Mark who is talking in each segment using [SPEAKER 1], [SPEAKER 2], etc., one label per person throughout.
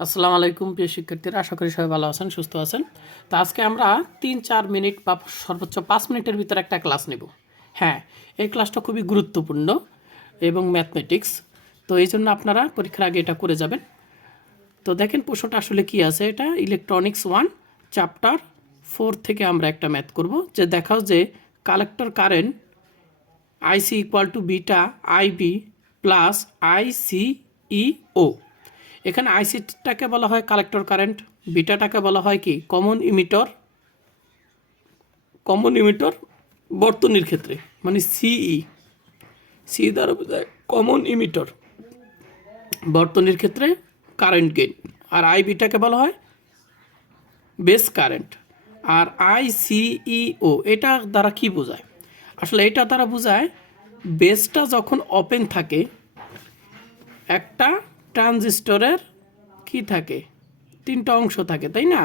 [SPEAKER 1] আসসালামু আলাইকুম, প্রিয় শিক্ষার্থীরা। আশা করি সবাই ভালো আছেন, সুস্থ আছেন। তো আজকে আমরা তিন, চার মিনিট বা সর্বোচ্চ পাঁচ মিনিটের ভিতরে একটা ক্লাস নেব। হ্যাঁ এই ক্লাসটা খুবই গুরুত্বপূর্ণ এবং ম্যাথমেটিক্স। তো এই জন্য আপনারা পরীক্ষার আগে এটা করে যাবেন। তো দেখেন প্রশ্নটা আসলে কি আছে এটা? ইলেকট্রনিক্স ওয়ান, চ্যাপ্টার ফোর থেকে আমরা একটা ম্যাথ করব। যে দেখাও যে collector current IC equal to beta IB plus ICEO এখানে আইসিটাকে বলা হয় কালেক্টর কারেন্ট বিটাটাকে বলা হয় কি? কমন ইমিটর কমন ইমিটর বর্তনীর ক্ষেত্রে মানে সিই সি দ্বারা বোঝায় কমন ইমিটর বর্তনীর ক্ষেত্রে কারেন্ট গেইন আর আই বিটাকে বলা হয় বেস কারেন্ট আর আইসিইও এটা দ্বারা কি বোঝায়? আসলে এটা দ্বারা বোঝায় বেসটা যখন ওপেন থাকে, একটা ট্রানজিস্টরের কি থাকে? তিনটা অংশ থাকে, তাই না?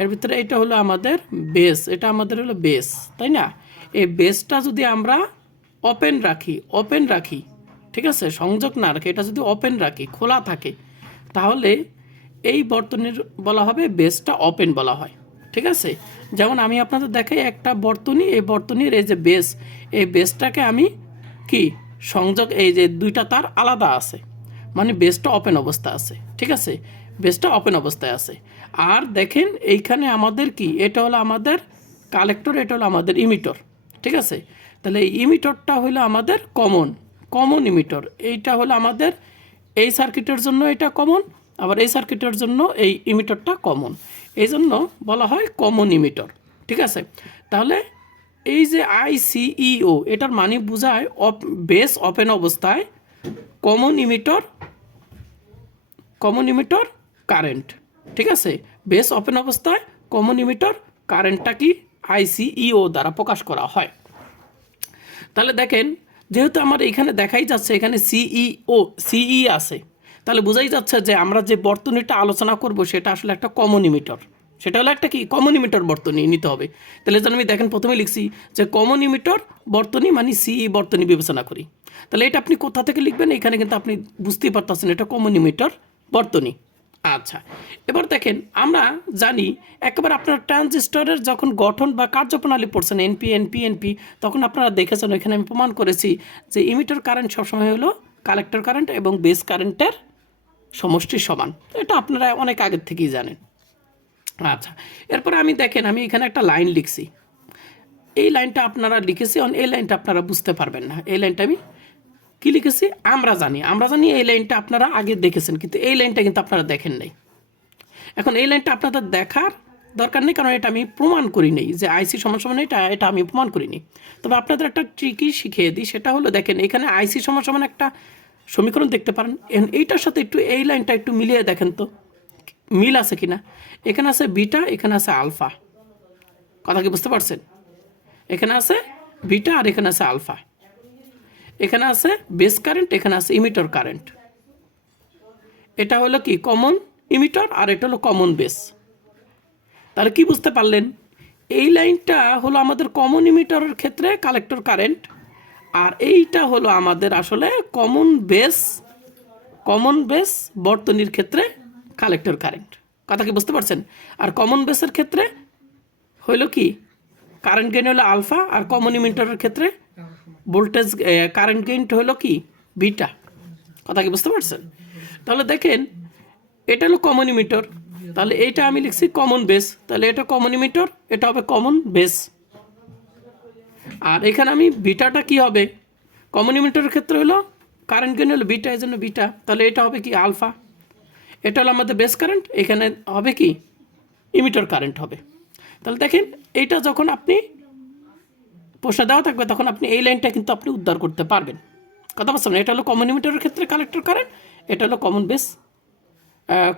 [SPEAKER 1] এর ভিতরে এটা হলো আমাদের বেস এটা আমাদের হলো বেস তাই না? এই বেসটা যদি আমরা ওপেন রাখি ওপেন রাখি, ঠিক আছে? সংযোগ না রাখি, এটা যদি ওপেন রাখি, খোলা থাকে, তাহলে এই বর্তনীর বলা হবে বেসটা ওপেন বলা হয়, ঠিক আছে? যেমন আমি আপনাদের দেখাই একটা বর্তনী, এই বর্তনীর এই যে বেস এই বেসটাকে আমি কি? সংযোগ, এই যে দুইটা তার আলাদা আছে। মানে বেসটা ওপেন অবস্থা আছে, ঠিক আছে? বেসটা ওপেন অবস্থায় আছে। আর দেখেন, এইখানে আমাদের কি? এটা হলো আমাদের কালেক্টর এটা হলো আমাদের ইমিটর ঠিক আছে? তাহলে এই ইমিটরটা হলো আমাদের কমন কমন ইমিটর এইটা হলো আমাদের এই সার্কিটের জন্য এটা কমন আবার এই সার্কিটের জন্য এই ইমিটরটা কমন এই জন্য বলা হয় কমন ইমিটর ঠিক আছে? তাহলে এই যে আইসিইও এটার মানে বোঝায় বেস ওপেন অবস্থায় common emitter common emitter current ঠিক আছে? বেস ওপেন অবস্থায় কমন ইমিটর কারেন্টটা কি? আইসিইও দ্বারা প্রকাশ করা হয়। তাহলে দেখেন, যেহেতু আমার এখানে দেখাই যাচ্ছে, এখানে সিইও সিই আছে। তাহলে বোঝাই যাচ্ছে যে আমরা যে বর্তনীটা আলোচনা করব, সেটা আসলে একটা কমন ইমিটর সেটা হলো একটা কি? কমন ইমিটর বর্তনী নিতে হবে। তাহলে যেন আমি দেখেন, প্রথমে লিখছি যে কমন ইমিটর বর্তনী মানে সিই বর্তনী বিবেচনা করি। তাহলে এটা আপনি কোথা থেকে লিখবেন? এখানে কিন্তু আপনি বুঝতেই পারতেছেন এটা কমন ইমিটর বর্তনী। আচ্ছা এবার দেখেন আমরা জানি একেবারে আপনার ট্রানজিস্টরের যখন গঠন বা কার্যপ্রণালী পড়ছেন এনপি এনপি এনপি তখন আপনারা দেখেছেন এখানে আমি প্রমাণ করেছি যে ইমিটার কারেন্ট সবসময় হলো কালেক্টর কারেন্ট এবং বেস কারেন্টের সমষ্টি সমান। এটা আপনারা অনেক আগের থেকেই জানেন। আচ্ছা এরপরে আমি দেখেন, আমি এখানে একটা লাইন লিখছি। এই লাইনটা আপনারা লিখেছি অন এই লাইনটা আপনারা বুঝতে পারবেন না। এই লাইনটা আমি কি লিখেছি? আমরা জানি। আমরা জানি এই লাইনটা আপনারা আগে দেখেছেন, কিন্তু এই লাইনটা কিন্তু আপনারা দেখেন নাই। এখন এই লাইনটা আপনাদের দেখার দরকার নেই, কারণ এটা আমি প্রমাণ করি নেই যে আইসি সমান সমান এটা এটা আমি প্রমাণ করিনি তবে আপনাদের একটা ট্রিকই শিখিয়ে দিই, সেটা হলো দেখেন, এখানে আইসি সমান সমান একটা সমীকরণ দেখতে পারেন। এইটার সাথে একটু এই লাইনটা একটু মিলিয়ে দেখেন তো, মিল আছে কি না এখানে আছে বিটা, এখানে আছে আলফা। কথা কি বুঝতে পারছেন? এখানে আছে বিটা আর এখানে আছে আলফা। এখানে আছে বেস কারেন্ট এখানে আছে ইমিটর কারেন্ট এটা হলো কি? কমন ইমিটর আর এটা হলো কমন বেস তাহলে কি বুঝতে পারলেন? এই লাইনটা হলো আমাদের কমন ইমিটরের ক্ষেত্রে কালেক্টর কারেন্ট আর এইটা হলো আমাদের আসলে কমন বেস কমন বেস বর্তনীর ক্ষেত্রে কালেক্টর কারেন্ট কথা কি বুঝতে পারছেন? আর কমন বেসের ক্ষেত্রে হইল কি? কারেন্ট গেইন হলো আলফা আর কমন ইমিটারের ক্ষেত্রে ভোল্টেজ কারেন্ট গেইনটা হলো কি? বিটা। কথা কি বুঝতে পারছেন? তাহলে দেখেন, এটা হলো কমন ইমিটর তাহলে এইটা আমি লিখছি কমন বেস তাহলে এটা কমন ইমিটর এটা হবে কমন বেস আর এখানে আমি বিটাটা কি হবে? কমন ইমিটরের ক্ষেত্রে হলো কারেন্ট গেইন হলো বিটা এই জন্য বিটা। তাহলে এটা হবে কি আলফা এটা হলো আমাদের বেস কারেন্ট এখানে হবে কি? ইমিটার কারেন্ট হবে। তাহলে দেখেন, এইটা যখন আপনি প্রশ্ন দেওয়া থাকবে, তখন আপনি এই লাইনটা কিন্তু আপনি উদ্ধার করতে পারবেন। কথা বলছেন এটা হলো কমন ইমিটারের ক্ষেত্রে কালেক্টর কারেন্ট এটা হলো কমন বেস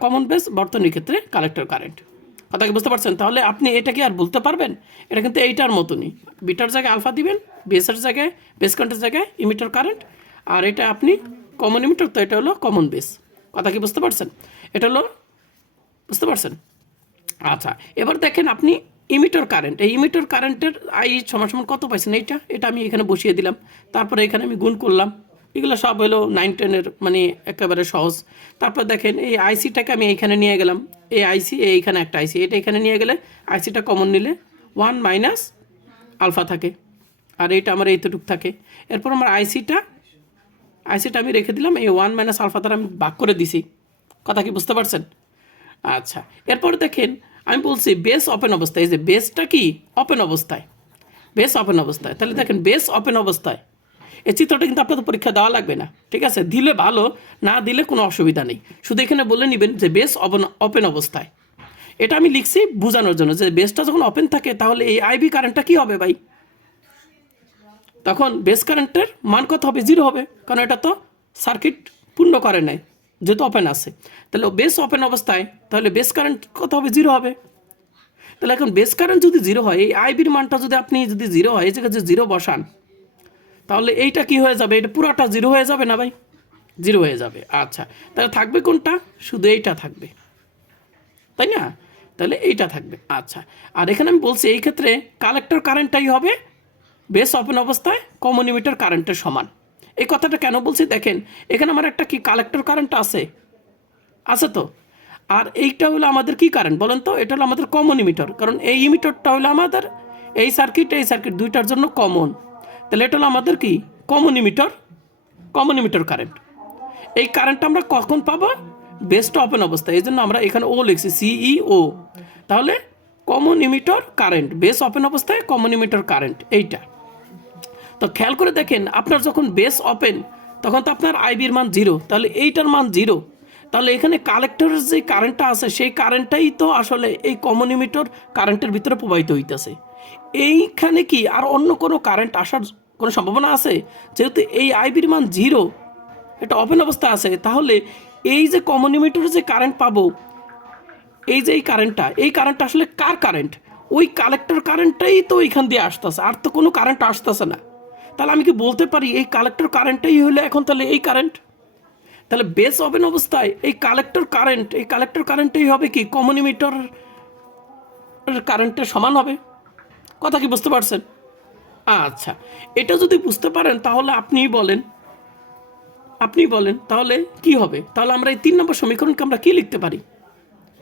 [SPEAKER 1] কমন বেস বর্তনীর ক্ষেত্রে কালেক্টর কারেন্ট কথা কি বুঝতে পারছেন? তাহলে আপনি এটা কি আর বলতে পারবেন? এটা কিন্তু এইটার মতনই। বিটার জায়গায় আলফা দিবেন বেসের জায়গায় বেস কারেন্টের জায়গায় ইমিটার কারেন্ট আর এটা আপনি কমন ইমিটার তো এটা হলো কমন বেস কথা কি বুঝতে পারছেন? এটা হলো, বুঝতে পারছেন? আচ্ছা এবার দেখেন আপনি ইমিটর কারেন্ট। এই ইমিটর কারেন্টের আই সমান সমান কত পাইছেন এইটা? এটা আমি এখানে বসিয়ে দিলাম। তারপরে এখানে আমি গুণ করলাম। এগুলো সব হলো নাইন টেনের মানে একেবারে সহজ। তারপর দেখেন, এই আইসিটাকে আমি এইখানে নিয়ে গেলাম। এই আইসি এইখানে একটা আইসি। এটা এখানে নিয়ে গেলে আইসিটা কমন নিলে ওয়ান মাইনাস আলফা থাকে। আর এইটা আমার এইতটুক থাকে। এরপর আমার আইসিটা আইসিটা আমি রেখে দিলাম। এই ওয়ান মাইনাস আলফা দ্বারা আমি ভাগ করে দিছি। কথা কি বুঝতে পারছেন? আচ্ছা। এরপর দেখেন আমি বলছি বেস ওপেন অবস্থায়, এই যে বেসটা কি? ওপেন অবস্থায়। বেস ওপেন অবস্থায়। তাহলে দেখেন বেস ওপেন অবস্থায়। এই চিত্রটা কিন্তু আপনাদের পরীক্ষা দেওয়া লাগবে না। ঠিক আছে? দিলে ভালো, না দিলে কোনো অসুবিধা নেই। শুধু এখানে বলে নেবেন যে বেস ওপেন অবস্থায়। এটা আমি লিখছি বোঝানোর জন্য যে বেসটা যখন ওপেন থাকে, তাহলে এই আইবি কারেন্টটা কী হবে ভাই? তখন বেস কারেন্টের মান কত হবে? জিরো হবে। কারণ এটা তো সার্কিট পূর্ণ করে নাই। যেহেতু ওপেন আছে। তাহলে বেস ওপেন অবস্থায়, তাহলে বেস কারেন্ট কত হবে? জিরো হবে। তাহলে এখন বেস কারেন্ট যদি জিরো হয়, এই আইবির মানটা যদি আপনি যদি জিরো হয়, এই জায়গায় যদি জিরো বসান, তাহলে এইটা কি হয়ে যাবে? এটা পুরাটা জিরো হয়ে যাবে না ভাই? জিরো হয়ে যাবে। আচ্ছা তাহলে থাকবে কোনটা? শুধু এইটা থাকবে। তাই না? তাহলে এইটা থাকবে। আচ্ছা আর এখানে আমি বলছি, এই ক্ষেত্রে কালেক্টর কারেন্টটাই হবে। বেস ওপেন অবস্থায় কমন ইমিটার কারেন্টের সমান। এই কথাটা কেন বলছি? দেখেন, এখানে আমার একটা কি কালেক্টর কারেন্ট আছে? আছে তো? আর এইটা হলো আমাদের কি কারেন্ট বলেন তো? এটা হলো আমাদের কমন ইমিটার কারণ এই ইমিটারটা হলো আমাদের, এই সার্কিট এই সার্কিট দুইটার জন্য কমন তাহলে এটা হলো আমাদের কি? Common emitter common emitter current এই কারেন্টটা আমরা কখন পাবো? বেস্ট ওপেন অবস্থায় এই জন্য আমরা এখানে ও লিখছি সিই ও তাহলে common emitter current base open অবস্থায় কমন ইমিটার কারেন্ট এইটা। তো খেয়াল করে দেখেন, আপনার যখন বেস ওপেন তখন তো আপনার আইবির মান জিরো তাহলে এইটার মান জিরো তাহলে এখানে কালেক্টরের যে কারেন্টটা আছে, সেই কারেন্টটাই তো আসলে এই কমন ইমিটার কারেন্টের ভিতরে প্রবাহিত হইতেছে। এইখানে কি আর অন্য কোনো কারেন্ট আসার কোনো সম্ভাবনা আছে? যেহেতু এই আইবির মান জিরো এটা ওপেন অবস্থা আছে, তাহলে এই যে কমন ইমিটারে যে কারেন্ট পাবো, এই যে এই কারেন্টটা এই কারেন্টটা আসলে কার কারেন্ট ওই কালেক্টর কারেন্টটাই তো ওইখান দিয়ে আসতেছে, আর তো কোনো কারেন্ট আসতেছে না। তাহলে আমি কি বলতে পারি এই কালেক্টর কারেন্টটাই হলে এখন তাহলে এই কারেন্ট তাহলে বেস ওপেন অবস্থায় এই কালেক্টর কারেন্ট এই কালেক্টর কারেন্টটাই হবে কি? কমন ইমিটার কারেন্টের সমান হবে? কথা কি বুঝতে পারছেন? আচ্ছা এটা যদি বুঝতে পারেন তাহলে আপনিই বলেন। আপনি বলেন, তাহলে কি হবে? তাহলে আমরা এই তিন নম্বর সমীকরণকে আমরা কি লিখতে পারি?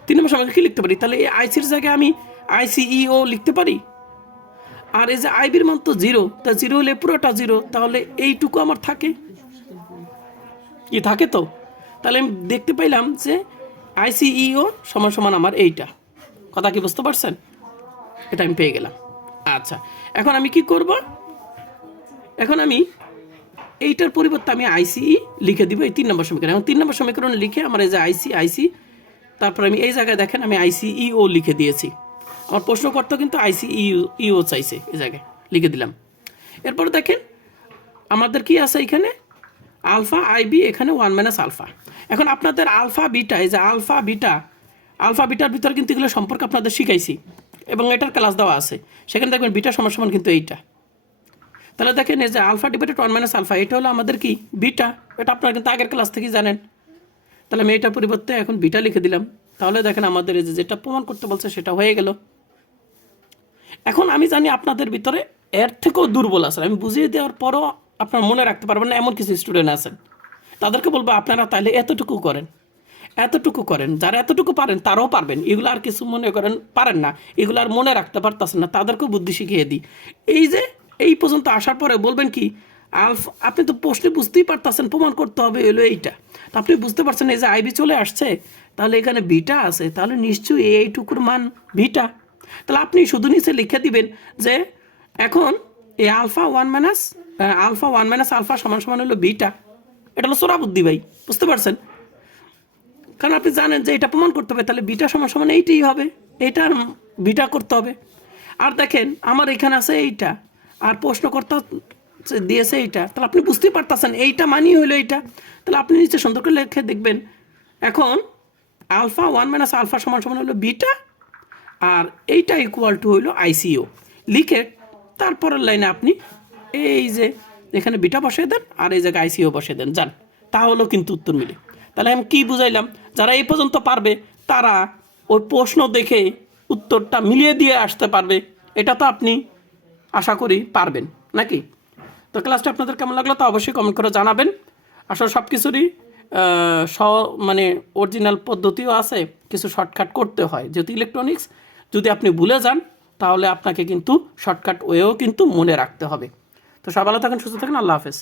[SPEAKER 1] তিন নম্বর সমীকরণ কি লিখতে পারি? তাহলে এই আইসির জায়গায় আমি আইসিইও লিখতে পারি? আর এই যে আইবির মান তো জিরো, তা জিরো হলে পুরোটা জিরো, তাহলে এইটুকু আমার থাকে। কি থাকে তো? তাহলে আমি দেখতে পাইলাম যে আইসিইও সমান সমান আমার এইটা। কথা কি বুঝতে পারছেন? এটা আমি পেয়ে গেলাম। আচ্ছা এখন আমি কি করব? এখন আমি এইটার পরিবর্তে আমি আইসিই লিখে দিব এই তিন নম্বর সমীকরণ। এখন তিন নম্বর সমীকরণ লিখে আমার এই যে আইসি আইসি তারপর আমি এই জায়গায় দেখেন আমি আইসিইও লিখে দিয়েছি। আমার প্রশ্নকর্তা কিন্তু আইসিইউ ইও চাইছে এই জায়গায়, লিখে দিলাম। এরপর দেখেন, আমাদের কি আছে এখানে? আলফা আইবি এখানে ওয়ান মাইনাস আলফা। এখন আপনাদের আলফা, বিটা, এই যে আলফা, বিটা, আলফা, বিটার ভিতরে কিন্তু এগুলো সম্পর্কে আপনাদের শিখাইছি, এবং এটার ক্লাস দেওয়া আছে। সেখানে দেখবেন বিটা সমান সমান কিন্তু এইটা। তাহলে দেখেন, এই যে alpha divided one minus alpha এটা হলো আমাদের কি? বিটা। এটা আপনারা কিন্তু আগের ক্লাস থেকেই জানেন। তাহলে আমি এটার পরিবর্তে এখন বিটা লিখে দিলাম। তাহলে দেখেন আমাদের এই যে যেটা প্রমাণ করতে বলছে, সেটা হয়ে গেল। এখন আমি জানি আপনাদের ভিতরে এর থেকেও দুর্বল আছেন আমি বুঝিয়ে দেওয়ার পরও আপনার মনে রাখতে পারবেন না, এমন কিছু স্টুডেন্ট আছেন। তাদেরকে বলব, আপনারা তাহলে এতটুকু করেন এতটুকু করেন। যারা এতটুকু পারেন, তারাও পারবেন। এগুলো আর কিছু মনে করেন, পারেন না। এগুলো আর মনে রাখতে পারতেছেন না। তাদেরকেও বুদ্ধি শিখিয়ে দিই। এই যে, এই পর্যন্ত আসার পরে বলবেন কি, আলফ, আপনি তো প্রশ্নে বুঝতেই পারতেছেন, প্রমাণ করতে হবে এলো এইটা। তো আপনি বুঝতে পারছেন এই যে আইবি চলে আসছে, তাহলে এখানে বিটা আছে, তাহলে নিশ্চয়ই এইটুকুর মান বিটা। তাহলে আপনি শুধু নিচে লিখে দিবেন যে এখন এই alpha one minus alpha one minus alpha সমান সমান হলো বিটা। এটা হলো সোরা বুদ্ধি ভাই, বুঝতে পারছেন? কারণ আপনি জানেন যে এটা প্রমাণ করতে হবে, তাহলে বিটা সমান সমান এইটাই হবে এইটার বিটা করতে হবে। আর দেখেন, আমার এখানে আছে এইটা, আর প্রশ্নকর্তা দিয়েছে এইটা, তাহলে আপনি বুঝতেই পারতেছেন, এইটা মানি হইল এইটা। তাহলে আপনি নিচে সুন্দর করে লিখে দেখবেন, এখন আলফা ওয়ান মাইনাস আলফা সমান সমান হলো বিটা আর এইটা ইকুয়াল টু হইল আইসিও লিখে তারপরের লাইনে আপনি এই যে এখানে বিটা বসিয়ে দেন আর এই জায়গায় আইসিও বসিয়ে দেন, যান। তাহলেও কিন্তু উত্তর মিলে। তাহলে আমি কী বুঝাইলাম? যারা এই পর্যন্ত পারবে, তারা ওই প্রশ্ন দেখে উত্তরটা মিলিয়ে দিয়ে আসতে পারবে। এটা তো আপনি আশা করি পারবেন, নাকি? তো ক্লাসটা আপনাদের কেমন লাগল তা অবশ্যই কমেন্ট করে জানাবেন। আসলে সব কিছুরই স মানে অরিজিনাল পদ্ধতিও আছে, কিছু শর্টকাট করতে হয়। যেহেতু ইলেকট্রনিক্স যদি আপনি ভুলে যান, তাহলে আপনাকে কিন্তু শর্টকাট ওয়েও কিন্তু মনে রাখতে হবে। তো সব ভালো থাকেন, সুস্থ থাকেন, আল্লাহ হাফেজ।